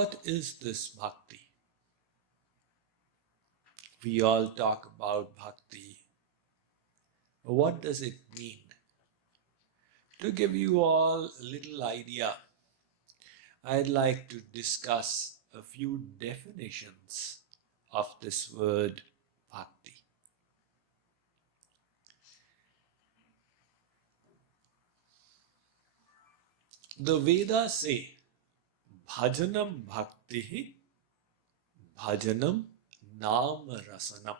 What is this bhakti? We all talk about bhakti. What does it mean? To give you all a little idea, I'd like to discuss a few definitions of this word bhakti. The Vedas say, bhajanam bhakti, bhajanam nama rasanam.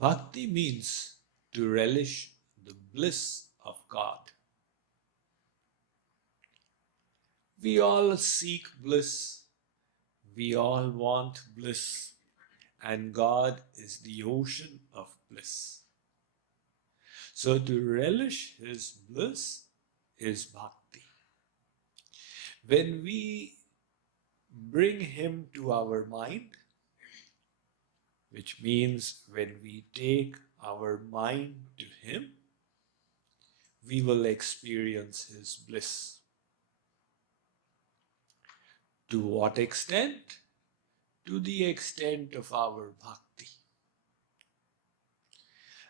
Bhakti means to relish the bliss of God. We all seek bliss, we all want bliss, and God is the ocean of bliss. So to relish His bliss is bhakti. When we bring Him to our mind, which means when we take our mind to Him, we will experience His bliss. To what extent? To the extent of our bhakti.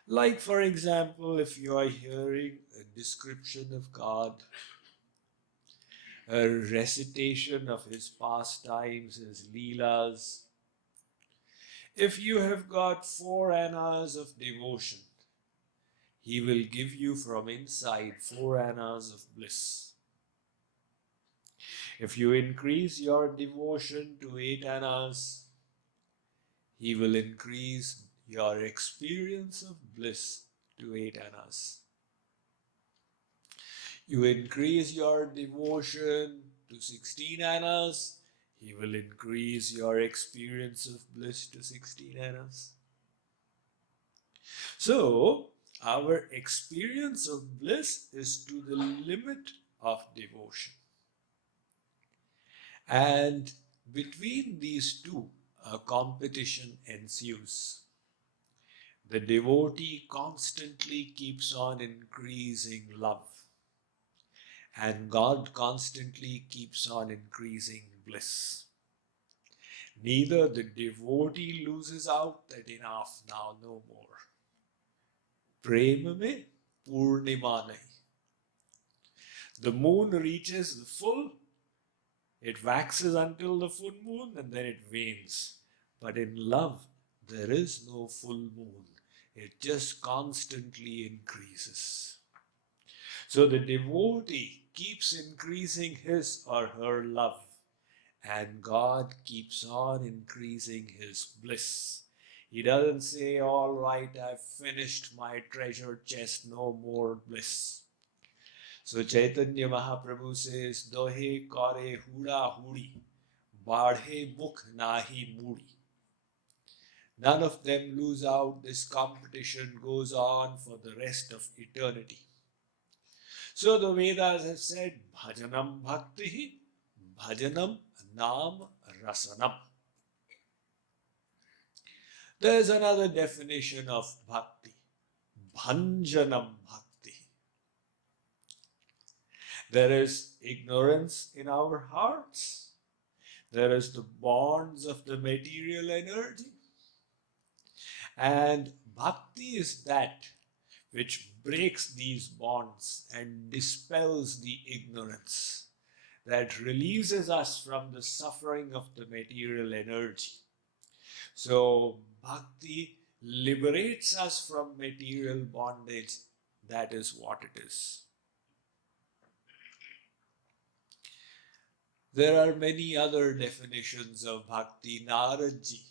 Like, for example, if you are hearing a description of God, a recitation of His pastimes, His leelas, if you have got 4 annas of devotion, He will give you from inside 4 annas of bliss. If you increase your devotion to 8 annas, He will increase your experience of bliss to 8 annas. You increase your devotion to 16 annas, He will increase your experience of bliss to 16 annas. So, our experience of bliss is to the limit of devotion. And between these two, a competition ensues. The devotee constantly keeps on increasing love, and God constantly keeps on increasing bliss. Neither the devotee loses out that enough, now no more. Prema mein purnima nahi. The moon reaches the full, it waxes until the full moon and then it wanes. But in love, there is no full moon. It just constantly increases. So the devotee keeps increasing his or her love, and God keeps on increasing His bliss. He doesn't say, all right, I've finished my treasure chest, no more bliss. So Chaitanya Mahaprabhu says, Dohe kare hura huri, badhe mukh nahi muri. None of them lose out. This competition goes on for the rest of eternity. So the Vedas have said, bhajanam bhakti, bhajanam nam rasanam. There is another definition of bhakti, bhanjanam bhakti. There is ignorance in our hearts. There is the bonds of the material energy. And bhakti is that which breaks these bonds and dispels the ignorance, that releases us from the suffering of the material energy. So bhakti liberates us from material bondage. That is what it is. There are many other definitions of bhakti. Naradji,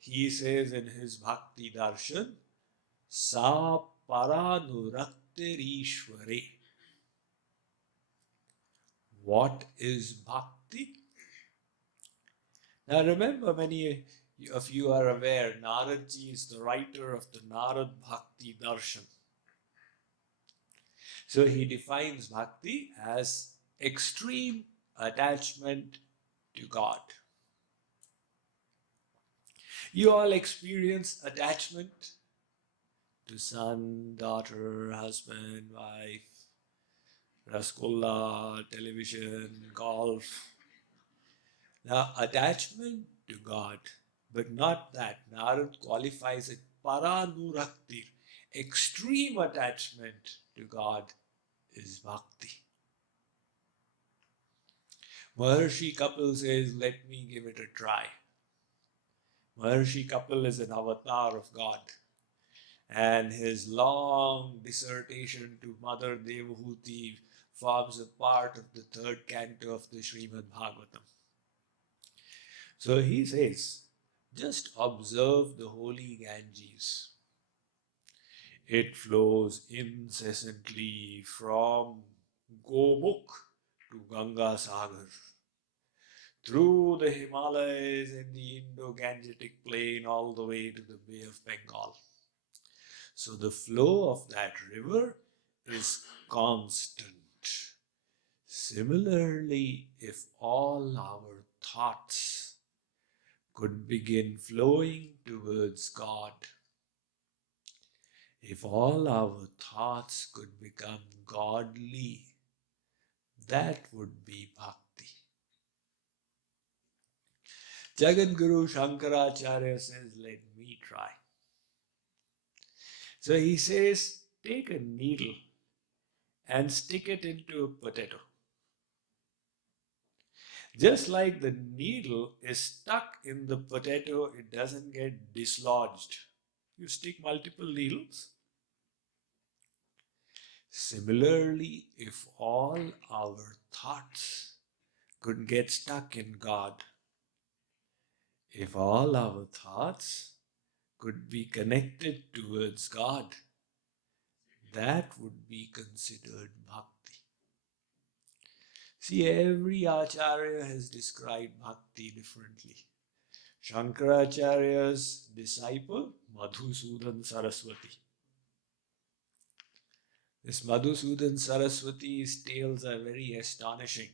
he says in his Bhakti Darshan, Sa Paranuragtirishware. What is bhakti? Now remember, many of you are aware, Naradji is the writer of the Narad Bhakti Darshan. So he defines bhakti as extreme attachment to God. You all experience attachment to son, daughter, husband, wife, Rasgulla, television, golf. Now, attachment to God, but not that. Narad qualifies it paranuraktir. Extreme attachment to God is bhakti. Maharshi Kapil says, let me give it a try. Maharshi Kapil is an avatar of God, and his long dissertation to Mother Devahuti forms a part of the third canto of the Srimad Bhagavatam. So he says, just observe the holy Ganges. It flows incessantly from Gomukh to Ganga Sagar, through the Himalayas and the Indo-Gangetic plain all the way to the Bay of Bengal. So the flow of that river is constant. Similarly, if all our thoughts could begin flowing towards God, if all our thoughts could become godly, that would be bhakti. Jagadguru Shankaracharya says, let me try. So he says, take a needle and stick it into a potato. Just like the needle is stuck in the potato, it doesn't get dislodged. You stick multiple needles. Similarly, if all our thoughts could get stuck in God, if all our thoughts could be connected towards God, that would be considered bhakti. See, every Acharya has described bhakti differently. Shankaracharya's disciple, Madhusudan Saraswati. This Madhusudan Saraswati's tales are very astonishing.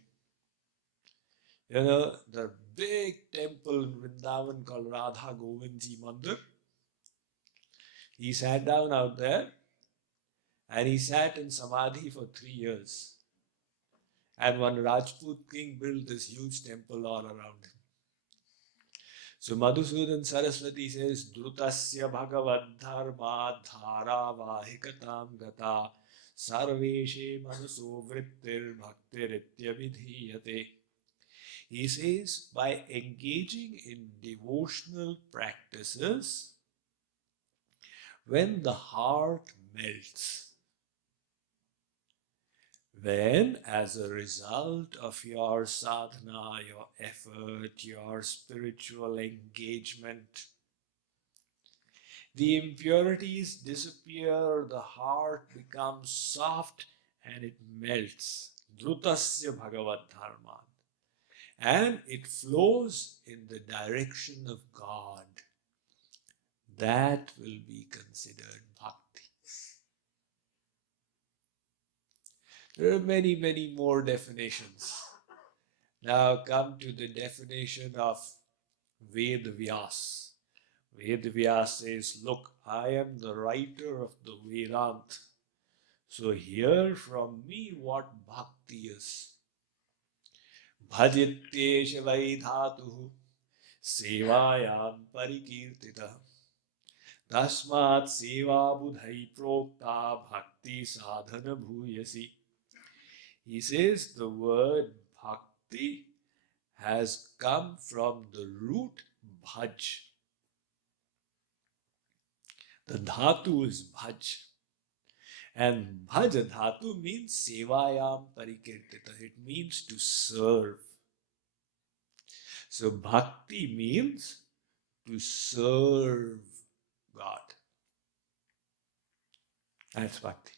You know, the big temple in Vrindavan called Radha Govindji Mandir. He sat down out there and he sat in Samadhi for 3 years. And one Rajput king built this huge temple all around him. So Madhusudan Saraswati says, Dhrutasya Bhagavad Dharma Dhara Vahikatam Gata Sarveshe Manaso Vrittir Bhaktiritya Vidhiyate. He says, by engaging in devotional practices, when the heart melts, when as a result of your sadhana, your effort, your spiritual engagement, the impurities disappear, the heart becomes soft and it melts. Dhrutasya Bhagavad Dharma. And it flows in the direction of God. That will be considered bhakti. There are many, many more definitions. Now come to the definition of Vedas. Vedas says, look, I am the writer of the Vedanta. So hear from me what bhakti is. Bhajitye shivai dhatuhu sevayam parikirtita tasmat seva budhai prokta bhakti sadhana bhuyasi. He says the word bhakti has come from the root bhaj. The dhatu is bhaj. And bhaj dhatu means sevayam parikirtita. It means to serve. So bhakti means to serve God. That's bhakti.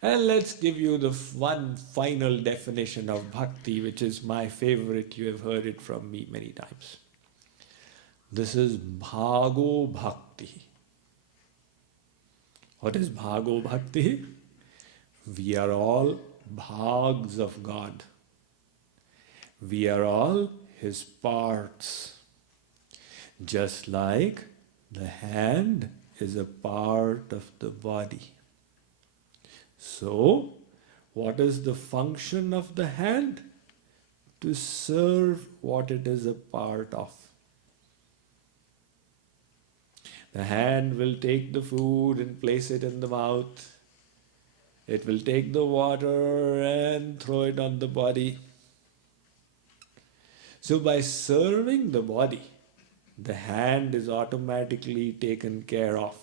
And let's give you the one final definition of bhakti, which is my favorite. You have heard it from me many times. This is bhago bhakti. What is bhago bhakti? We are all bhags of God. We are all His parts. Just like the hand is a part of the body, So, what is the function of the hand? To serve what it is a part of. The hand will take the food and place it in the mouth. It will take the water and throw it on the body. So by serving the body, the hand is automatically taken care of.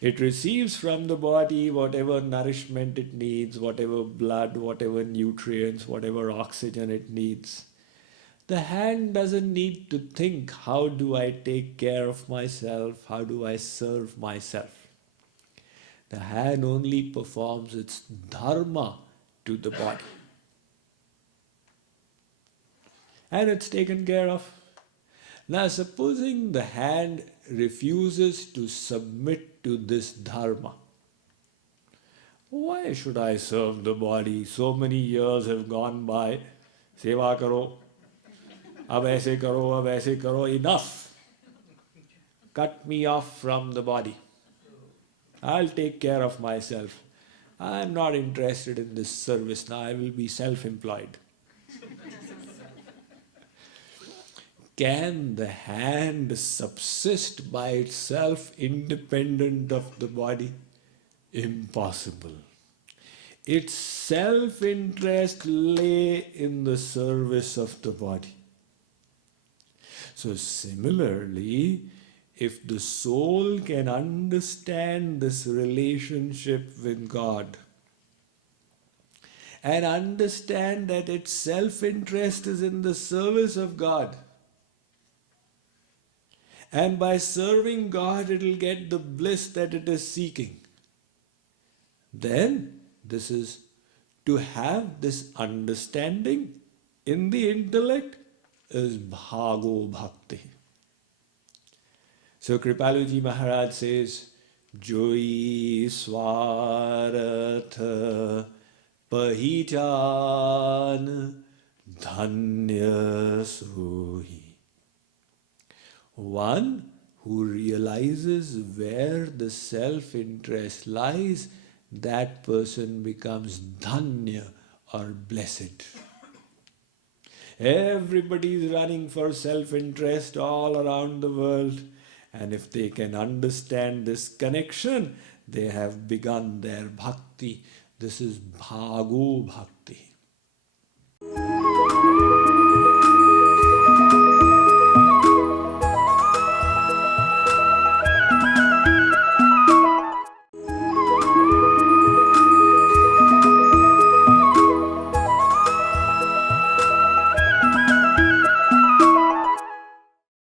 It receives from the body whatever nourishment it needs, whatever blood, whatever nutrients, whatever oxygen it needs. The hand doesn't need to think, how do I take care of myself? How do I serve myself? The hand only performs its dharma to the body. And it's taken care of. Now, supposing the hand refuses to submit to this dharma, why should I serve the body? So many years have gone by. Seva karo, ab aise karo, ab aise karo, enough. Cut me off from the body. I'll take care of myself. I'm not interested in this service now. I will be self-employed. Can the hand subsist by itself independent of the body? Impossible. Its self-interest lay in the service of the body. So similarly, if the soul can understand this relationship with God and understand that its self-interest is in the service of God, and by serving God it will get the bliss that it is seeking, then this is to have this understanding in the intellect is bhago bhakti. So Kripaluji Maharaj says, Joi swaratha pahichan dhanya sohi. One who realizes where the self-interest lies, that person becomes dhanya or blessed. Everybody is running for self-interest all around the world. And if they can understand this connection, they have begun their bhakti. This is bhago bhakti.